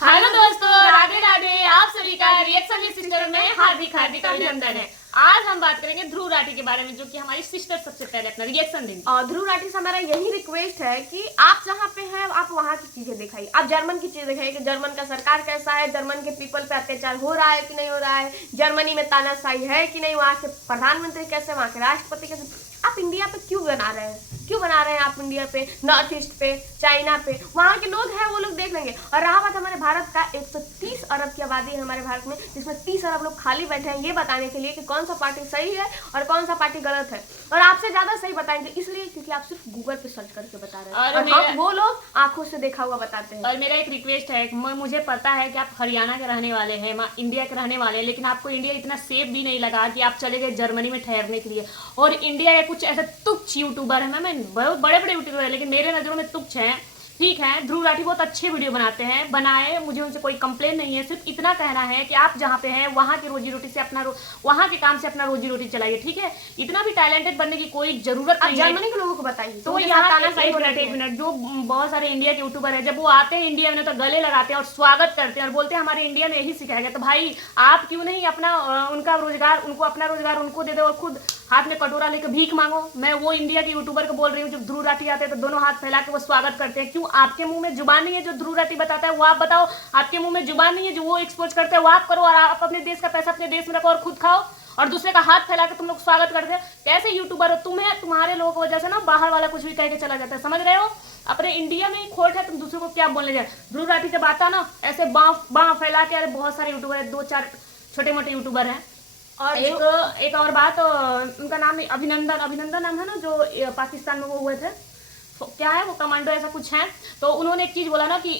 Hello दोस्तों, राधे राधे। आप सभी का रिएक्शन सिस्टर में हार्दिक हार्दिक अभिनंदन है। आज हम बात करेंगे ध्रुव राठी के बारे में, जो कि हमारी सिस्टर सबसे पहले अपना रिएक्शन देंगी। और ध्रुव राठी से हमारा यही रिक्वेस्ट है कि आप जहाँ पे हैं आप वहाँ की चीजें दिखाइए। आप जर्मन की चीजें दिखाइए कि जर्मन का सरकार कैसा है, जर्मन के पीपल पे अत्याचार हो रहा है कि नहीं हो रहा है, जर्मनी में तानाशाही है कि नहीं, वहाँ के प्रधानमंत्री कैसे, वहाँ के राष्ट्रपति कैसे। आप इंडिया पे क्यों बना रहे हैं, क्यों बना रहे हैं आप इंडिया पे, नॉर्थ ईस्ट पे, चाइना पे? वहाँ के लोग हैं, वो लोग देख लेंगे। और रहा बात हमारे भारत का, 130 अरब की आबादी है हमारे भारत में, जिसमें 30 अरब लोग खाली बैठे हैं ये बताने के लिए कि कौन सा पार्टी सही है और कौन सा पार्टी गलत है। और आपसे ज्यादा सही बताएंगे इसलिए क्योंकि आप सिर्फ गूगल पे सर्च करके बता रहे हैं और हम वो लोग आंखों से देखा हुआ बताते हैं। और मेरा एक रिक्वेस्ट है, मुझे पता है कि आप हरियाणा के रहने वाले हैं, इंडिया के रहने वाले हैं, लेकिन आपको इंडिया इतना सेफ भी नहीं लगा कि आप चले गए जर्मनी में ठहरने के लिए। और इंडिया के कुछ ऐसे तुच्छ यूट्यूबर है, मैं बहुत बड़े बड़े यूट्यूबर है लेकिन मेरे नजरों में तुच्छ हैं। ठीक है, ध्रुव राठी बहुत अच्छे वीडियो बनाते हैं, बनाए, मुझे उनसे कोई कंप्लेन नहीं है। सिर्फ इतना कहना है कि आप जहाँ पे हैं वहाँ की रोजी रोटी से वहाँ के काम से अपना रोजी रोटी चलाइए। ठीक है, इतना भी टैलेंटेड बनने की कोई जरूरत नहीं है। जर्मनी के लोगों को बताइए। तो यहाँ एक मिनट, जो बहुत सारे इंडिया के यूट्यूबर है, जब वो आते हैं इंडिया में तो गले लगाते हैं और स्वागत करते हैं और बोलते हैं हमारे इंडिया में यही सिखाया गया। तो भाई आप क्यों नहीं अपना अपना रोजगार उनको दे दो और खुद हाथ में कटोरा लेकर भीख मांगो। मैं वो इंडिया के यूट्यूबर को बोल रही हूँ, जब ध्रुव राठी आते हैं तो दोनों हाथ फैला के वो स्वागत करते हैं। क्यों आपके मुंह में जुबान नहीं है जो ध्रुव राठी बताता है वो आप बताओ? आपके मुंह में जुबान नहीं है जो वो एक्सपोज करते हैं वो आप करो, और आप अपने देश का पैसा अपने देश में रखो और खुद खाओ, और दूसरे का हाथ फैला के तुम लोग स्वागत करते हो। कैसे यूट्यूबर हो? तुम्हारे लोगों की वजह से ना बाहर वाला कुछ भी कह के चला जाता है, समझ रहे हो? अपने इंडिया में ही खोट है, तुम दूसरों को क्या बोलने जाए। ध्रुव राठी जब आता ना ऐसे बाँ फैला के, अरे बहुत सारे यूट्यूबर है, 2-4 छोटे मोटे यूट्यूबर हैं। और एक और बात, उनका नाम अभिनंदन नाम है ना, जो पाकिस्तान में वो हुए थे, तो क्या है वो कमांडो ऐसा कुछ है। तो उन्होंने एक चीज बोला ना कि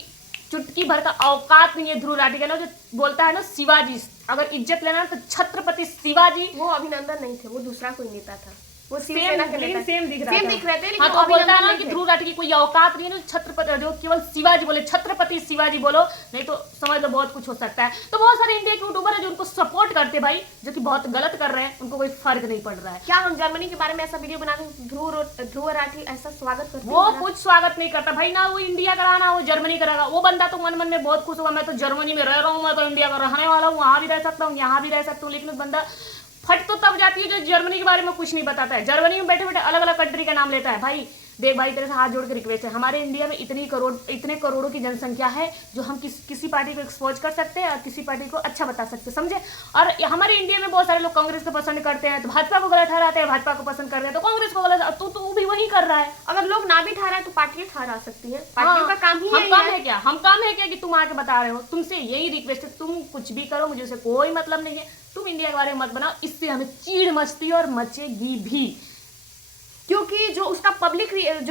चुटकी भर का औकात नहीं है ध्रुव राठी का ना, जो बोलता है ना शिवाजी, अगर इज्जत लेना तो छत्रपति शिवाजी। वो अभिनंदन नहीं थे, वो दूसरा कोई नेता था, वो सेम दिख रहे थे। हाँ, तो बोलता है ना कि ध्रुव राठी की कोई औकात नहीं है, छत्रपति, जो केवल शिवाजी बोले, छत्रपति शिवाजी बोलो, नहीं तो समझ लो बहुत कुछ हो सकता है। तो बहुत सारे इंडिया के यूट्यूबर है जो उनको सपोर्ट करते भाई, जो कि बहुत गलत कर रहे हैं, उनको कोई फर्क नहीं पड़ रहा है। क्या हम जर्मनी के बारे में ऐसा वीडियो बना दें ध्रुव राठी ऐसा स्वागत करते? वो कुछ स्वागत नहीं करता भाई, ना वो इंडिया का रहा ना वो जर्मनी का रहा। वो बंदा तो मन में बहुत खुश हुआ, मैं तो जर्मनी में रह रहा हूँ, मैं तो इंडिया का रहने वाला हूँ, वहां भी रह सकता हूँ, यहाँ भी रह सकता हूँ। लेकिन उस बंदा फट तो तब जाती है जो जर्मनी के बारे में कुछ नहीं बताता है, जर्मनी में बैठे बैठे अलग अलग कंट्री का नाम लेता है। भाई देख भाई, तेरे से हाथ जोड़ के रिक्वेस्ट है, हमारे इंडिया में इतने करोड़ों की जनसंख्या है जो हम किसी पार्टी को एक्सपोज कर सकते हैं और किसी पार्टी को अच्छा बता सकते हैं, समझे? और हमारे इंडिया में बहुत सारे लोग कांग्रेस को पसंद करते हैं तो भाजपा को गलत ठहराते हैं, भाजपा को पसंद करते हैं तो कांग्रेस को गलत। तो भी वही कर रहा है। अगर लोग ना भी ठहरा तो पार्टियां ठहरा सकती है, पार्टियों का काम ही हम काम है क्या कि तुम आके बता रहे हो? तुमसे यही रिक्वेस्ट है, तुम कुछ भी करो, मुझे उससे कोई मतलब नहीं है, तुम इंडिया के बारे में मत बनाओ, इससे हमें चीड़ मचती है और मचेगी भी। क्योंकि जो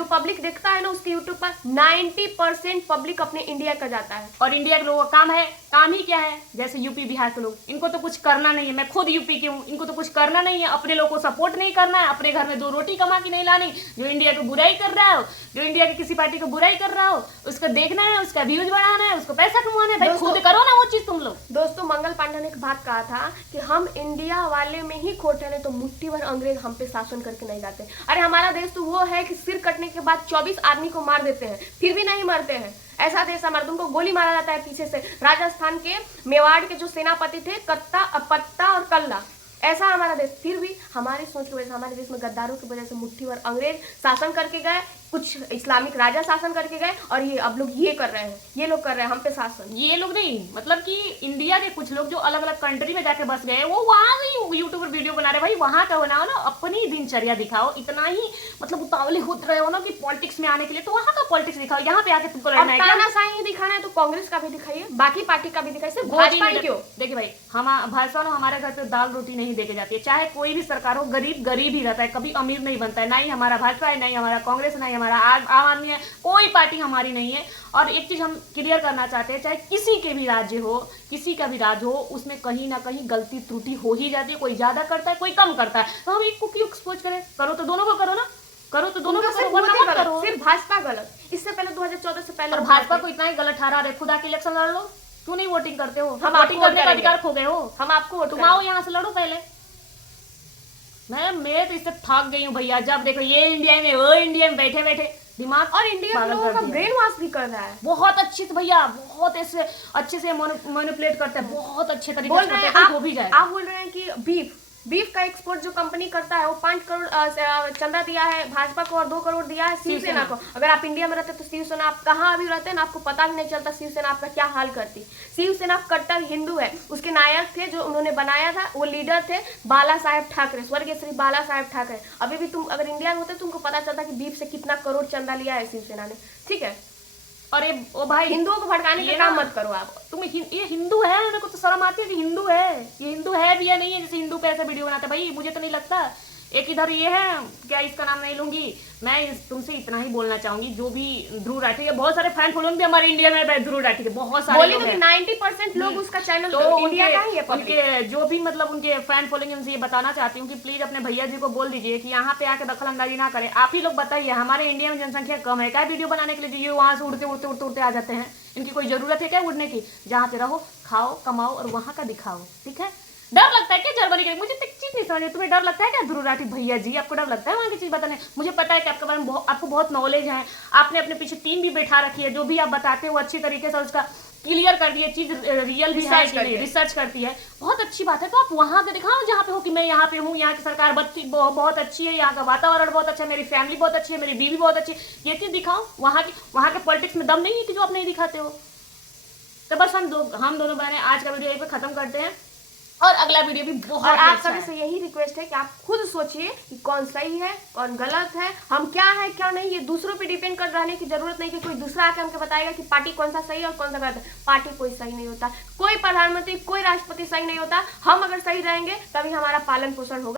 पब्लिक देखता है ना उसके यूट्यूब पर 90% पब्लिक अपने इंडिया का जाता है। और इंडिया के लोगों का काम ही क्या है? जैसे यूपी बिहार के लोग, इनको तो कुछ करना नहीं है, मैं खुद यूपी की हूँ, इनको तो कुछ करना नहीं है, अपने लोगों को सपोर्ट नहीं करना है, अपने घर में 2 रोटी कमा के नहीं लानी। जो इंडिया को बुराई कर रहा हो, जो इंडिया की किसी पार्टी को बुराई कर रहा हो, उसका देखना है, उसका व्यूज बढ़ाना है, उसको पैसा कमाना है। भाई खुद करो ना वो चीज तुम लोग। दोस्तों, मंगल पांडे ने एक बात कहा था कि हम इंडिया वाले में ही खोटे हैं, तो मुट्ठी भर अंग्रेज हम पे शासन करके नहीं जाते। अरे हमारा देश तो वो है कि सिर कटने के बाद 24 आदमी को मार देते हैं फिर भी नहीं मरते हैं। ऐसा देश हमारा, तुमको गोली मारा जाता है पीछे से। राजस्थान के मेवाड़ के जो सेनापति थे, कत्ता, पत्ता और कल्ला, ऐसा हमारा देश, फिर भी हमारी सोच की वजह से, हमारे देश में गद्दारों की वजह से मुट्ठी भर अंग्रेज शासन करके गए, कुछ इस्लामिक राजा शासन करके गए, और ये अब लोग ये कर रहे हैं, ये लोग कर रहे हैं हम पे शासन। ये लोग नहीं, मतलब कि इंडिया के कुछ लोग जो अलग अलग कंट्री में जाके बस गए, वो वहां भी यूट्यूबर वीडियो बना रहे। भाई वहां का बनाओ ना, अपनी दिनचर्या दिखाओ। इतना ही मतलब उतावले होते रहे हो ना कि पॉलिटिक्स में आने के लिए, तो वहां का पॉलिटिक्स दिखाओ। यहाँ पे आके तुमको लड़ना है, तानाशाही दिखाना है तो कांग्रेस का भी दिखाइए, बाकी पार्टी का भी दिखाइए, सिर्फ भाजपा ही क्यों? देखिए भाई, हम भाजपा ना, हमारे घर पे दाल रोटी नहीं देके जाती है, चाहे कोई भी सरकार हो, गरीब ही रहता है, कभी अमीर नहीं बनता है। ना ही हमारा भाजपा है, ना ही हमारा कांग्रेस, ना ही हमारा आम आदमी है, कोई पार्टी हमारी नहीं है। और एक चीज हम क्लियर करना चाहते हैं, चाहे किसी के भी राज्य हो, किसी का भी राज हो, उसमें कहीं ना कहीं गलती त्रुटि हो ही जाती है। कोई ज्यादा करता है, कोई कम करता है, तो हम एक को क्यों एक्सपोज करें? करो तो दोनों को करो ना, करो तो दोनों को करो। सिर्फ भाजपा गलत, इससे पहले 2014 से पहले भाजपा को इतना ही गलत ठहरा रहे। खुद आके इलेक्शन लड़ लो, क्यों नहीं वोटिंग करते हो? हम वोटिंग करने का अधिकार खो गए हो, हम आपको तुम आओ यहाँ से लड़ो पहले। मैं तो इससे थक गई हूँ भैया, जब देखो ये इंडिया में वो इंडिया में बैठे बैठे दिमाग और इंडिया के पागल लोगों कर का दिया। ब्रेन वॉश भी कर रहा है। बहुत अच्छे से भैया, बहुत ऐसे अच्छे से मैनिपुलेट करते हैं, बहुत अच्छे तरीके बोल से रहे करते हैं हैं, आप हो भी जाएगा। आप बोल रहे हैं कि बीफ का एक्सपोर्ट जो कंपनी करता है वो 5 करोड़ चंदा दिया है भाजपा को और 2 करोड़ दिया है शिवसेना को। अगर आप इंडिया में रहते तो शिवसेना आप कहाँ अभी रहते हैं ना, आपको पता भी नहीं चलता शिवसेना आपका क्या हाल करती। शिवसेना कट्टर हिंदू है, उसके नायक थे जो उन्होंने बनाया था, वो लीडर थे बाला साहेब ठाकरे, स्वर्गीय श्री बाला साहेब ठाकरे। अभी भी तुम अगर इंडिया में होते तुमको पता चलता कि बीफ से कितना करोड़ चंदा लिया है शिवसेना ने, ठीक है। और ये ओ भाई हिंदुओं को भड़काने ये का काम ना- मत करो आप। ये हिंदू है, मेरे को तो शर्म आती है कि हिंदू है, ये हिंदू है भी या नहीं है, जैसे हिंदू पे ऐसा वीडियो बनाते भाई, मुझे तो नहीं लगता। एक इधर ये है, क्या इसका नाम नहीं लूंगी मैं, तुमसे इतना ही बोलना चाहूंगी, जो भी ध्रुव राठी के बहुत सारे फैन फॉलोइंग भी हमारे इंडिया में ध्रुव राठी के बहुत सारे बोली लोग तो कि हैं। 90% लोग उसका चैनल तो इंडिया का ही है public। उनके जो भी मतलब उनके फैन फॉलोइंग उनसे ये बताना चाहती हूँ कि प्लीज अपने भैया जी को बोल दीजिए कि यहाँ पे आके दखल अंदाजी ना करें। आप ही लोग बताइए, हमारे इंडिया में जनसंख्या कम है, क्या वीडियो बनाने के लिए ये वहां से उड़ते उड़ते उड़ते उड़ते आ जाते हैं? इनकी कोई जरूरत है क्या उड़ने की? जहाँ पे रहो, खाओ, कमाओ और वहां का दिखाओ, ठीक है। डर लगता है क्या जर्मनी के? मुझे तो चीज नहीं समझ, तुम्हें डर लगता है क्या ध्रुव राठी भैया जी? आपको डर लगता है वहां की चीज बताने? मुझे पता है कि आपके बारे में आपको बहुत नॉलेज है, आपने अपने पीछे टीम भी बैठा रखी है, जो भी आप बताते हो अच्छी तरीके से उसका क्लियर कर दिए, चीज रियल भी है कि नहीं, रिसर्च करती है, बहुत अच्छी बात है। तो आप वहां पे दिखाओ जहाँ पे हो कि मैं यहाँ पे हूँ, यहाँ की सरकार बहुत अच्छी है, यहाँ का वातावरण बहुत अच्छा है, मेरी फैमिली बहुत अच्छी है, मेरी बीवी बहुत अच्छी है, ये चीज दिखाओ। वहाँ के पॉलिटिक्स में दम नहीं है कि जो आप नहीं दिखाते हो। तो बस हम दोनों बहनें आज का वीडियो यहीं पे खत्म करते हैं और अगला वीडियो भी बहुत और आप अच्छा सभी है। से यही रिक्वेस्ट है कि आप खुद सोचिए कि कौन सही है कौन गलत है, हम क्या है क्या नहीं। ये दूसरों पे डिपेंड कर रहने की जरूरत नहीं कि कोई दूसरा आके हमको बताएगा कि पार्टी कौन सा सही है और कौन सा गलत है। पार्टी कोई सही नहीं होता, कोई प्रधानमंत्री कोई राष्ट्रपति सही नहीं होता। हम अगर सही रहेंगे तभी हमारा पालन पोषण होगा।